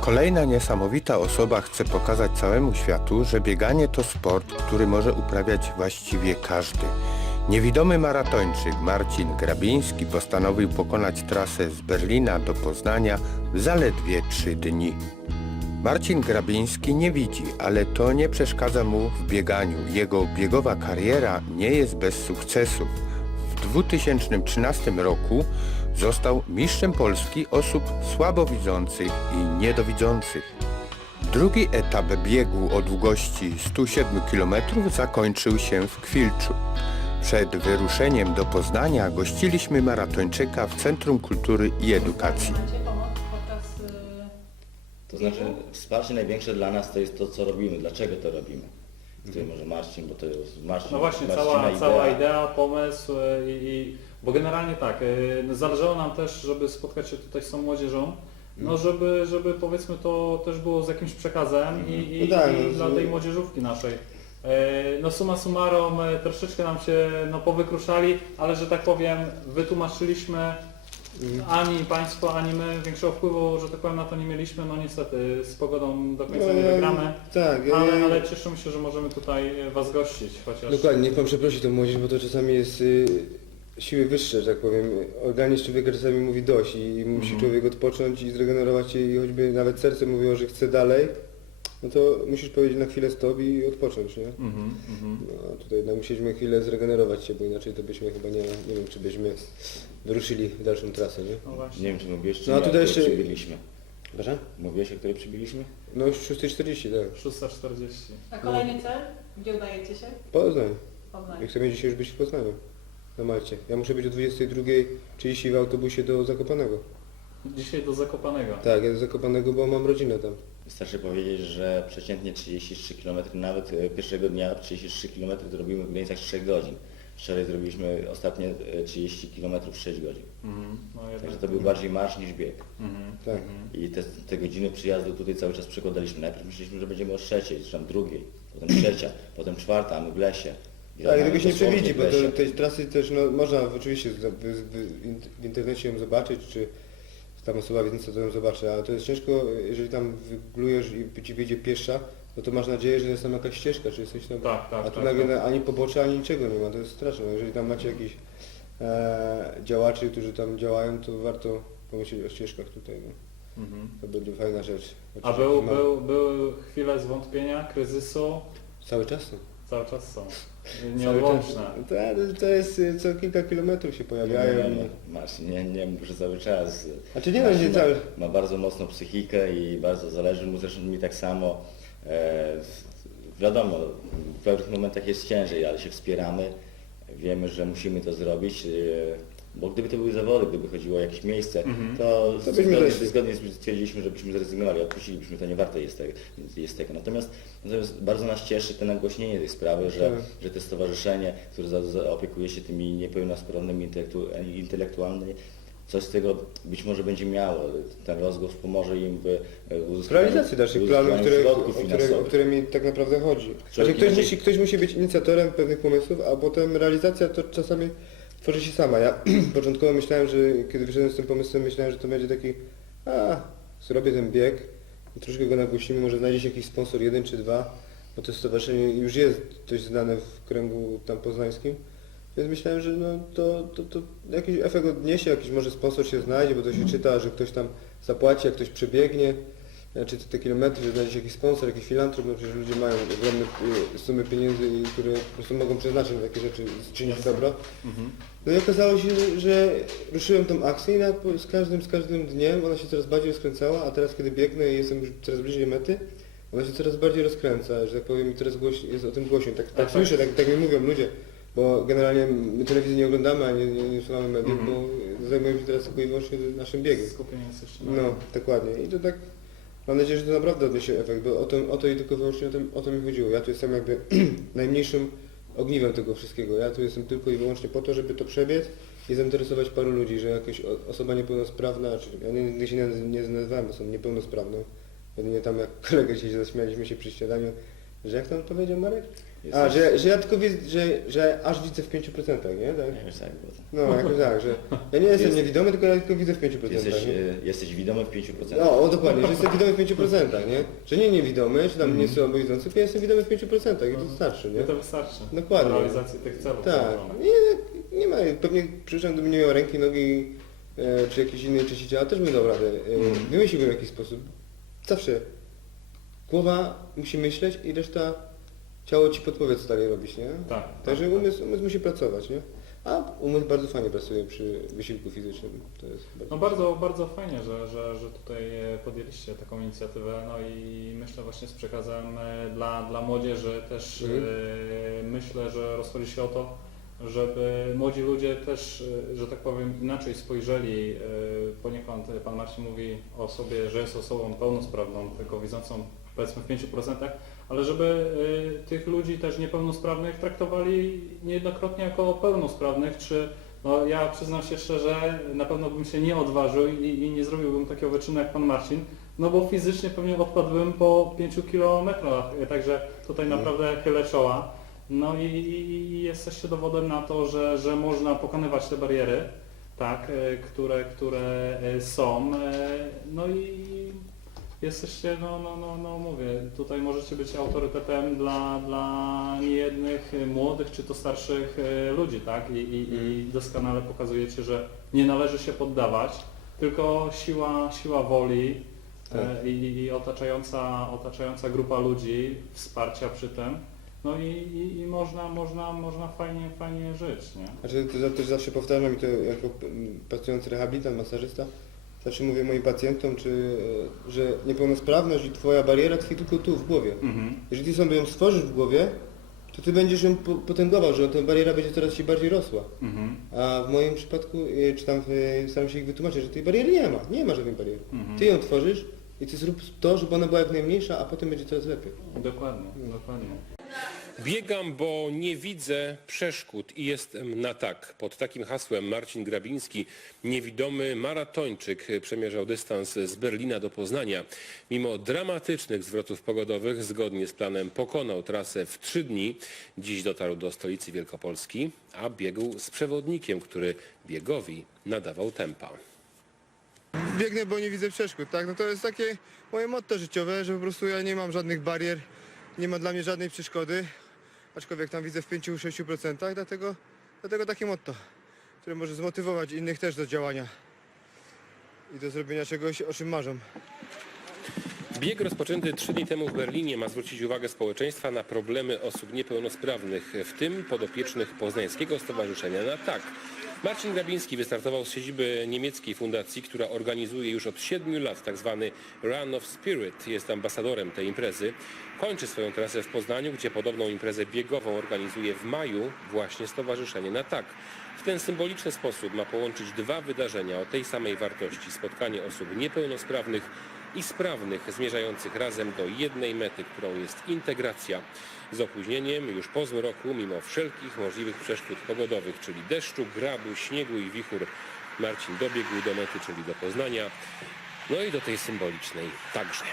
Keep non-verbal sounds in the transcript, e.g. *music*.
Kolejna niesamowita osoba chce pokazać całemu światu, że bieganie to sport, który może uprawiać właściwie każdy. Niewidomy maratończyk Marcin Grabiński postanowił pokonać trasę z Berlina do Poznania w zaledwie trzy dni. Marcin Grabiński nie widzi, ale to nie przeszkadza mu w bieganiu. Jego biegowa kariera nie jest bez sukcesów. W 2013 roku został mistrzem Polski osób słabowidzących i niedowidzących. Drugi etap biegu o długości 107 km zakończył się w Kwilczu. Przed wyruszeniem do Poznania gościliśmy maratończyka w Centrum Kultury i Edukacji. To znaczy wsparcie największe dla nas to jest to, co robimy, dlaczego to robimy. Tutaj może Marcin, bo to jest Marcin. No właśnie, Marcina cała, cała idea, pomysł y, i, i bo generalnie tak, y, zależało nam też, żeby spotkać się tutaj z tą młodzieżą, no żeby, żeby powiedzmy to też było z jakimś przekazem i, i, No tak, i no, dla tej młodzieżówki naszej. Y, No summa summarum y, troszeczkę nam się no, powykruszali, ale że tak powiem wytłumaczyliśmy Mm. ani Państwo, ani my większego wpływu, że tak powiem na to nie mieliśmy, no niestety z pogodą do końca No, nie ja- wygramy, Tak, ja, ale, ale cieszymy się, że możemy tutaj Was gościć, chociaż... dokładnie, niech pan przeprosi tą młodzież, bo to czasami jest y, siły wyższe, że tak powiem. Organizm człowieka czasami mówi dość i musi Mhm. człowiek odpocząć i zregenerować się i choćby nawet serce mówiło, że chce dalej, no to musisz powiedzieć na chwilę stop i odpocząć, nie? Mhm, mhm. No, tutaj jednak musieliśmy chwilę zregenerować się, bo inaczej to byśmy chyba nie, nie wiem, czy byśmy wyruszyli w dalszą trasę, nie? No właśnie. Nie wiem, czy mówiłeś, czy No, a nie, tutaj jeszcze- przybyliśmy. Proszę? Mówiłeś, o której przybyliśmy? No już 6.40, tak. 640. A kolejny cel? Gdzie udajecie się? Poznań. Poznań. Ja chcemy dzisiaj już być w Poznaniu, na Malcie. Ja muszę być o 22.30 w autobusie do Zakopanego. Dzisiaj do Zakopanego. Tak, ja do Zakopanego, bo mam rodzinę tam. Wystarczy powiedzieć, że przeciętnie 33 km, nawet e, pierwszego dnia 33 km to robimy w granicach 3 godzin. Wczoraj zrobiliśmy ostatnie e, 30 km w 6 godzin. Mhm. No. Także to był bardziej marsz niż bieg. Mhm. Tak. I te, te godziny przyjazdu tutaj cały czas przekładaliśmy. Najpierw myśleliśmy, że będziemy o trzeciej, czy tam drugiej, potem trzecia, potem czwarta, a my w lesie. Tak, tego się nie przewidzi, bo to, tej trasy też no, można oczywiście w, w, w internecie ją zobaczyć, czy tam osoba wiedząca to ją zobaczy, ale to jest ciężko, jeżeli tam wyglujesz i ci wyjdzie piesza, no to masz nadzieję, że jest tam jakaś ścieżka, czy jesteś tam... Tak, tak, a tu tak, nagle tak. ani pobocze, ani niczego nie ma, to jest straszne. Jeżeli tam macie jakichś e, działaczy, którzy tam działają, to warto pomyśleć o ścieżkach tutaj. No. Mhm. To będzie fajna rzecz. A Chociaż był, ma- był, były chwile zwątpienia, kryzysu, Cały czas są. Cały czas są. Cały Nieodłączne. To, to jest y, co kilka kilometrów się pojawiają. nie, nie, Marcin, nie, nie mów, że cały czas. Znaczy nie, Marcin nie ma, cały- ma bardzo mocną psychikę i bardzo zależy mu, zresztą mi tak samo. E, wiadomo, w pewnych momentach jest ciężej, ale się wspieramy. Wiemy, że musimy to zrobić. E, bo gdyby to były zawody, gdyby chodziło o jakieś miejsce, Mhm. to, To byśmy zgodnie, zeszli. zgodnie stwierdziliśmy, że byśmy zrezygnowali, odpuścilibyśmy, to nie warte jest tego. Jest tego. Natomiast, natomiast bardzo nas cieszy to nagłośnienie tej sprawy, że, Tak. że to stowarzyszenie, które za, za opiekuje się tymi niepełnosprawnymi intelektu, intelektualnymi, coś z tego być może będzie miało. Ten rozgłos pomoże im w e, W uzyskaniu, realizacji uzyskaniu planów, które, o, środków które, o finansowych. które mi tak naprawdę chodzi. Znaczy, ktoś, inaczej- musi, ktoś musi być inicjatorem pewnych pomysłów, a potem realizacja to czasami tworzy się sama. Ja *clears throat* początkowo myślałem, że kiedy wyszedłem z tym pomysłem, myślałem, że to będzie taki, a, zrobię ten bieg, troszkę go nagłośnimy, może znajdzie się jakiś sponsor, jeden czy dwa, bo to stowarzyszenie już jest dość znane w kręgu tam poznańskim. Więc myślałem, że no to, to, to jakiś efekt odniesie, jakiś może sponsor się znajdzie, bo to się czyta, że ktoś tam zapłaci, jak ktoś przebiegnie, czy te kilometry, że znajdzie się jakiś sponsor, jakiś filantrop, no przecież ludzie mają ogromne e, sumy pieniędzy, i które po prostu mogą przeznaczyć na takie rzeczy, czynić dobro. Mhm. No i okazało się, że ruszyłem tą akcję i na, z, każdym, z każdym dniem ona się coraz bardziej rozkręcała, a teraz kiedy biegnę i jestem już coraz bliżej mety, ona się coraz bardziej rozkręca, że tak powiem i głoś, jest o tym głośniej. Tak, tak, tak. słyszę, tak, tak mi mówią ludzie, bo generalnie my telewizji nie oglądamy, a nie, nie, nie słuchamy mediów, Mhm. bo zajmujemy się teraz tylko i wyłącznie naszym biegiem. Skupienie jest jeszcze na... No, dokładnie. I to tak, mam nadzieję, że to naprawdę odniesie efekt, bo o to, o to i tylko wyłącznie o, tym, o to mi chodziło. Ja tu jestem jakby *clears throat* najmniejszym ogniwem tego wszystkiego. Ja tu jestem tylko i wyłącznie po to, żeby to przebiec i zainteresować paru ludzi, że jakaś osoba niepełnosprawna, czy ja nigdy się nie, nie nazywałem osobą niepełnosprawną, jedynie tam jak *laughs* kolega dzisiaj zaśmialiśmy się przy śniadaniu Że jak tam powiedział Marek? Jest A, też- że, że ja tylko widzę, że, że aż widzę w 5%, nie? Tak? Jakoś tak było. to. No, jakoś tak, że ja nie jestem Jest- niewidomy, tylko ja tylko widzę w 5%. Jesteś, nie? e, jesteś widomy w 5%. No, o, dokładnie, że jestem widomy w 5%, nie? Że nie niewidomy, czy tam nie słabowidzący, tylko ja jestem widomy w 5% i to starczy, nie? To wystarczy. Dokładnie. Do realizacji tych celów. Tak, założonych. nie, nie ma, pewnie przyszedłem, gdybym nie miał ręki, nogi, e, czy jakiejś innej części ciała, też bym dał radę. E, Mhm. Wymyśliłbym jakiś sposób. Zawsze. Głowa musi myśleć i reszta ciało ci podpowie, co dalej robić, nie? Tak. Także tak, umysł, umysł musi pracować, nie? A umysł bardzo fajnie pracuje przy wysiłku fizycznym. To jest No bardzo, bardzo fajnie, że, że, że tutaj e, podjęliście taką inicjatywę, no i myślę właśnie z przekazem e, dla, dla młodzieży też Mhm. e, myślę, że rozchodzi się o to, żeby młodzi ludzie też, że tak powiem, inaczej spojrzeli, poniekąd Pan Marcin mówi o sobie, że jest osobą pełnosprawną, tylko widzącą powiedzmy w 5%, ale żeby e, tych ludzi też niepełnosprawnych traktowali niejednokrotnie jako pełnosprawnych, czy no ja przyznam się szczerze, na pewno bym się nie odważył i, i nie zrobiłbym takiego wyczynu jak pan Marcin, no bo fizycznie pewnie odpadłbym po 5 kilometrach, także tutaj naprawdę chylę czoła. No i, i, jesteście dowodem na to, że, że można pokonywać te bariery, tak, e, które, które są. No i jesteście, no, no, no, no mówię, tutaj możecie być autorytetem dla, dla niejednych młodych czy to starszych e, ludzi, tak? I, i, i doskonale pokazujecie, że nie należy się poddawać, tylko siła, siła woli e, i, i otaczająca, otaczająca grupa ludzi, wsparcia przy tym. No i, i, i można, można, można fajnie, fajnie żyć, nie? Znaczy, to za- też zawsze powtarzam i to jako pracujący rehabilitant, masażysta, zawsze mówię moim pacjentom, czy, e, że niepełnosprawność i twoja bariera tkwi tylko tu, w głowie. Mhm. Jeżeli ty sobie ją stworzysz w głowie, to ty będziesz ją po- potęgował, że ta bariera będzie coraz się bardziej rosła. Mhm. A w moim przypadku, e, czy tam e, staram się ich wytłumaczyć, że tej bariery nie ma, nie ma żadnej bariery. Mhm. Ty ją tworzysz i ty zrób to, żeby ona była jak najmniejsza, a potem będzie coraz lepiej. Dokładnie, dokładnie. Biegam, bo nie widzę przeszkód i jestem na tak. Pod takim hasłem Marcin Grabiński, niewidomy maratończyk, przemierzał dystans z Berlina do Poznania. Mimo dramatycznych zwrotów pogodowych, zgodnie z planem pokonał trasę w trzy dni. Dziś dotarł do stolicy Wielkopolski, a biegł z przewodnikiem, który biegowi nadawał tempa. Biegnę, bo nie widzę przeszkód, tak? No to jest takie moje motto życiowe, że po prostu ja nie mam żadnych barier, nie ma dla mnie żadnej przeszkody, aczkolwiek tam widzę w 5-6%, dlatego, dlatego takie motto, które może zmotywować innych też do działania i do zrobienia czegoś, o czym marzą. Bieg rozpoczęty trzy dni temu w Berlinie ma zwrócić uwagę społeczeństwa na problemy osób niepełnosprawnych, w tym podopiecznych Poznańskiego Stowarzyszenia na Tak. Marcin Grabiński wystartował z siedziby niemieckiej fundacji, która organizuje już od siedmiu lat tzw. Run of Spirit. Jest ambasadorem tej imprezy. Kończy swoją trasę w Poznaniu, gdzie podobną imprezę biegową organizuje w maju właśnie Stowarzyszenie na Tak. W ten symboliczny sposób ma połączyć dwa wydarzenia o tej samej wartości. Spotkanie osób niepełnosprawnych i sprawnych, zmierzających razem do jednej mety, którą jest integracja. Z opóźnieniem już po zmroku, mimo wszelkich możliwych przeszkód pogodowych, czyli deszczu, gradu, śniegu i wichur, Marcin dobiegł do mety, czyli do Poznania, no i do tej symbolicznej także.